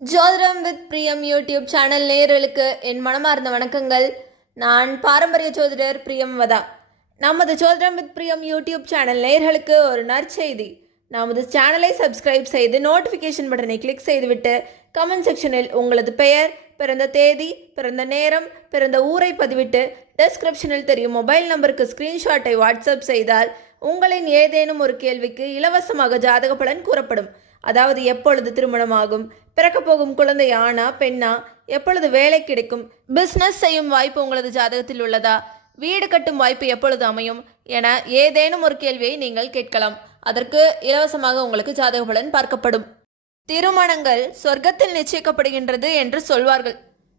ஜோதிடம் வித் பிரியம் YouTube channel நேயர்களுக்கு என் மனமார்ந்த வணக்கங்கள். நான் பாரம்பரிய ஜோதிடர் பிரியம் வதா. நமது ஜோதிடம் வித் பிரியம் யூடியூப் சேனல் நேயர்களுக்கு ஒரு நற்செய்தி. நமது சேனலை சப்ஸ்கிரைப் செய்து நோட்டிஃபிகேஷன் பட்டனை கிளிக் செய்துவிட்டு கமெண்ட் செக்ஷனில் உங்களது பெயர் பிறந்த தேதி பிறந்த நேரம் பிறந்த ஊரை பதிவிட்டு டெஸ்கிரிப்ஷனில் தெரியும் மொபைல் நம்பருக்கு ஸ்க்ரீன்ஷாட்டை வாட்ஸ்அப் செய்தால் உங்களின் ஏதேனும் ஒரு கேள்விக்கு இலவசமாக ஜாதக பலன் கூறப்படும். அதாவது எப்பொழுது திருமணமாகும்? ஆகும் போகும் குழந்தை ஆணா பெண்ணா? எப்பொழுது வேலை கிடைக்கும்? பிஸ்னஸ் செய்யும் வாய்ப்பு உங்களது ஜாதகத்தில் உள்ளதா? வீடு கட்டும் வாய்ப்பு எப்பொழுது அமையும்? என ஏதேனும் ஒரு கேள்வியை நீங்கள் கேட்கலாம். அதற்கு இலவசமாக உங்களுக்கு ஜாதக பலன் பார்க்கப்படும். திருமணங்கள் சொர்க்கத்தில் நிச்சயிக்கப்படுகின்றது என்று சொல்வார்கள்.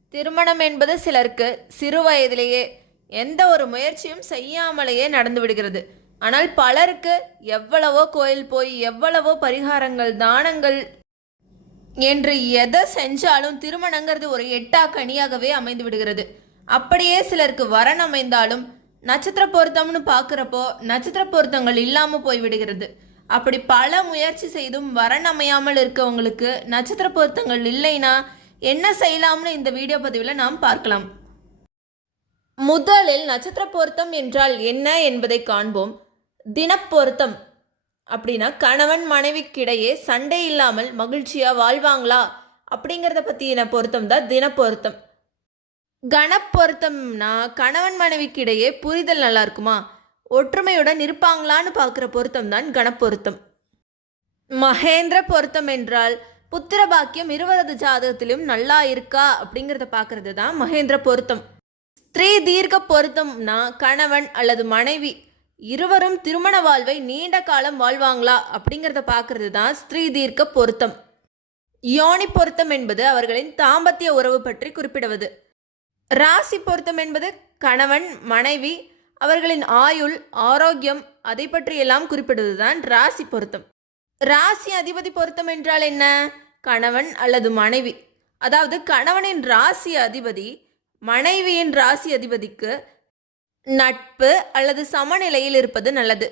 திருமணம் என்பது சிலருக்கு சிறு வயதிலேயே எந்த ஒரு முயற்சியும் செய்யாமலேயே நடந்து விடுகிறது ஆனால் பலருக்கு எவ்வளவோ கோயில் போய் எவ்வளவோ பரிகாரங்கள் தானங்கள் என்று எதை செஞ்சாலும் திருமணங்கிறது ஒரு எட்டா கனியாகவே அமைந்து விடுகிறது. அப்படியே சிலருக்கு வரன் அமைந்தாலும் நட்சத்திர பொருத்தம்னு பார்க்குறப்போ நட்சத்திர பொருத்தங்கள் இல்லாமல் போய் விடுகிறது. அப்படி பல முயற்சி செய்தும் வரன் அமையாமல் இருக்கவங்களுக்கு நட்சத்திர பொருத்தங்கள் இல்லைன்னா என்ன செய்யலாம்னு இந்த வீடியோ பதிவில் நாம் பார்க்கலாம். முதலில் நட்சத்திர பொருத்தம் என்றால் என்ன என்பதை காண்போம். தினப்பொருத்தம். அப்படின்னா கணவன் மனைவிக்கிடையே சண்டை இல்லாமல் மகிழ்ச்சியாக வாழ்வாங்களா? அப்படிங்கிறத பற்றின பொருத்தம் தான் தினப்பொருத்தம். கணப்பொருத்தம்னா கணவன் மனைவிக்கிடையே புரிதல் நல்லா இருக்குமா? ஒற்றுமையுடன் இருப்பாங்களான்னு பார்க்குற பொருத்தம் தான் கணப்பொருத்தம் மகேந்திர பொருத்தம் என்றால் புத்திர பாக்கியம் இருவரது ஜாதகத்திலும் நல்லா இருக்கா? அப்படிங்கிறத பார்க்கறது தான் மகேந்திர பொருத்தம். ஸ்திரீ தீர்க்க பொருத்தம்னா கணவன் அல்லது மனைவி இருவரும் திருமண வாழ்வை நீண்ட காலம் வாழ்வாங்களா அப்படிங்கிறத பார்க்கறது தான் ஸ்திரீ தீர்க்க பொருத்தம். யோனி பொருத்தம் என்பது அவர்களின் தாம்பத்திய உறவு பற்றி குறிப்பிடுவது. ராசி பொருத்தம் என்பது கணவன் மனைவி அவர்களின் ஆயுள் ஆரோக்கியம் அதை பற்றியெல்லாம் குறிப்பிடுவது தான் ராசி பொருத்தம். ராசி அதிபதி பொருத்தம் என்றால் என்ன? கணவன் அல்லது மனைவி. அதாவது கணவனின் ராசி அதிபதி மனைவியின் ராசி அதிபதிக்கு நட்பு அல்லது சமநிலையில் இருப்பது நல்லது.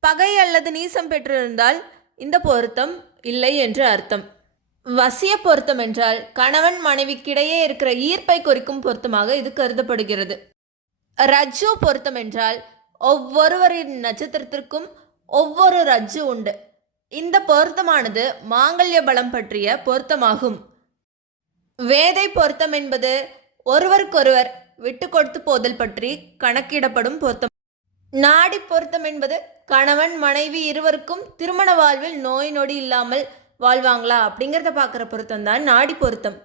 பகை அல்லது நீசம் பெற்றிருந்தால் இந்த பொருத்தம் இல்லை என்று அர்த்தம். வசிய பொருத்தம் என்றால் கணவன் மனைவிக்கிடையே இருக்கிற ஈர்ப்பை குறிக்கும் பொருத்தமாக இது கருதப்படுகிறது. ரஜ்ஜு பொருத்தம் என்றால் ஒவ்வொருவரின் நட்சத்திரத்திற்கும் ஒவ்வொரு ரஜ்ஜு உண்டு. இந்த பொருத்தமானது மாங்கல்ய பலம் பற்றிய பொருத்தமாகும். வேதை பொருத்தம் என்பது ஒருவருக்கொருவர் விட்டு கொடுத்து போதல் பற்றி கணக்கிடப்படும் பொருத்தம். நாடி பொருத்தம் என்பது கணவன் மனைவி இருவருக்கும் திருமண வாழ்வில் நோய் நொடி இல்லாமல் வாழ்வாங்களா அப்படிங்கிறத பார்க்குற பொருத்தம் தான் நாடி பொருத்தம்.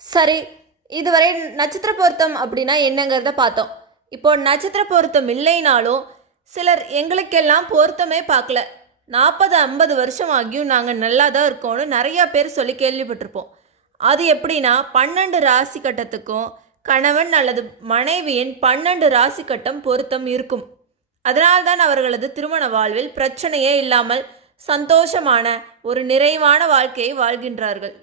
சரி இதுவரை நட்சத்திர பொருத்தம் அப்படின்னா என்னங்கிறத பார்த்தோம். இப்போ நட்சத்திர பொருத்தம் இல்லைனாலும் சிலர் எங்களுக்கெல்லாம் பொருத்தமே பார்க்கல. நாற்பது ஐம்பது வருஷம் ஆகியும் நாங்கள் நல்லா தான் இருக்கோம்னு நிறையா பேர் சொல்லி கேள்விப்பட்டிருப்போம். அது எப்படின்னா பன்னெண்டு ராசி கட்டத்துக்கும் கணவன் அல்லது மனைவியின் பன்னெண்டு ராசி கட்டம் பொருத்தம் இருக்கும். அதனால்தான் அவர்களது திருமண வாழ்வில் பிரச்சனையே இல்லாமல் சந்தோஷமான ஒரு நிறைவான வாழ்க்கையை வாழ்கின்றார்கள்.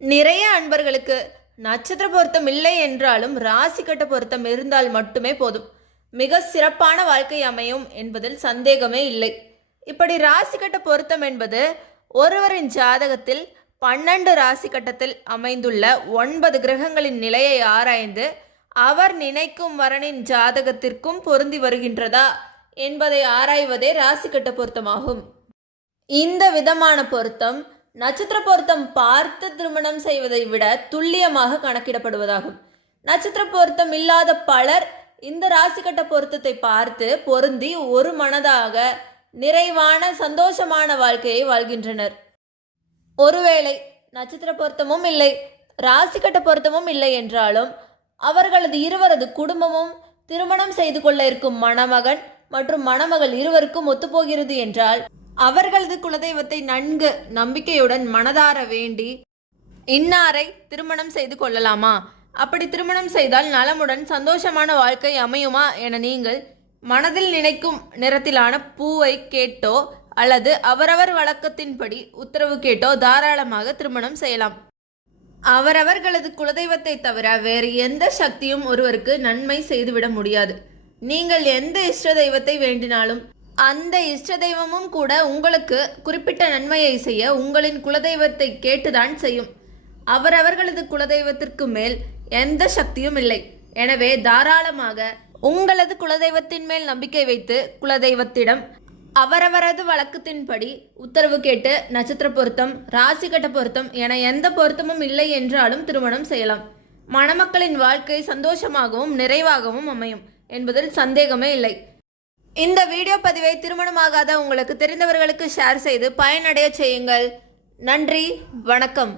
நிறைய அன்பர்களுக்கு நட்சத்திர பொருத்தம் இல்லை என்றாலும் ராசி கட்ட பொருத்தம் இருந்தால் மட்டுமே போதும். மிக சிறப்பான வாழ்க்கை அமையும் என்பதில் சந்தேகமே இல்லை. இப்படி ராசி கட்ட பொருத்தம் என்பது ஒருவரின் ஜாதகத்தில் பன்னெண்டு ராசி கட்டத்தில் அமைந்துள்ள ஒன்பது கிரகங்களின் நிலையை ஆராய்ந்து அவர் நினைக்கும் வரனின் ஜாதகத்திற்கும் பொருந்தி வருகின்றதா என்பதை ஆராய்வதே ராசி கட்ட பொருத்தமாகும். இந்த விதமான பொருத்தம் நட்சத்திர பொருத்தம் பார்த்து திருமணம் செய்வதை விட துல்லியமாக கணக்கிடப்படுவதாகும். நட்சத்திர பொருத்தம் இல்லாத பலர் இந்த ராசிக்கட்ட பொருத்தத்தை பார்த்து பொருந்தி ஒரு மனதாக நிறைவான சந்தோஷமான வாழ்க்கையை வாழ்கின்றனர். ஒருவேளை நட்சத்திர பொருத்தமும் இல்லை ராசிக்கட்ட பொருத்தமும் இல்லை என்றாலும் அவர்களது இருவரது குடும்பமும் திருமணம் செய்து கொள்ள இருக்கும் மணமகன் மற்றும் மணமகள் இருவருக்கும் ஒத்துப்போகிறது என்றால் அவர்களது குலதெய்வத்தை நன்கு நம்பிக்கையுடன் மனதார வேண்டி இன்னாரை திருமணம் செய்து கொள்ளலாமா? அப்படி திருமணம் செய்தால் நலமுடன் சந்தோஷமான வாழ்க்கை அமையுமா? என நீங்கள் மனதில் நினைக்கும் நிறத்திலான பூவை கேட்டோ அல்லது அவரவர் வழக்கத்தின்படி உத்தரவு கேட்டோ தாராளமாக திருமணம் செய்யலாம். அவரவர்களது குலதெய்வத்தை தவிர வேறு எந்த சக்தியும் ஒருவருக்கு நன்மை செய்துவிட முடியாது. நீங்கள் எந்த இஷ்ட தெய்வத்தை வேண்டினாலும் அந்த இஷ்ட தெய்வமும் கூட உங்களுக்கு குறிப்பிட்ட நன்மையை செய்ய உங்களின் குலதெய்வத்தை கேட்டுதான் செய்யும். அவரவர்களது குலதெய்வத்திற்கு மேல் எந்த சக்தியும் இல்லை. எனவே தாராளமாக உங்களது குலதெய்வத்தின் மேல் நம்பிக்கை வைத்து குலதெய்வத்திடம் அவரவரது வழக்கத்தின்படி உத்தரவு கேட்டு நட்சத்திர பொருத்தம் ராசி கட்ட பொருத்தம் என எந்த பொருத்தமும் இல்லை என்றாலும் திருமணம் செய்யலாம். மணமக்களின் வாழ்க்கை சந்தோஷமாகவும் நிறைவாகவும் அமையும் என்பதில் சந்தேகமே இல்லை. இந்த வீடியோ பதிவை திருமணமாகாத உங்களுக்கு தெரிந்தவர்களுக்கு ஷேர் செய்து பயனடைய செய்யுங்கள். நன்றி வணக்கம்.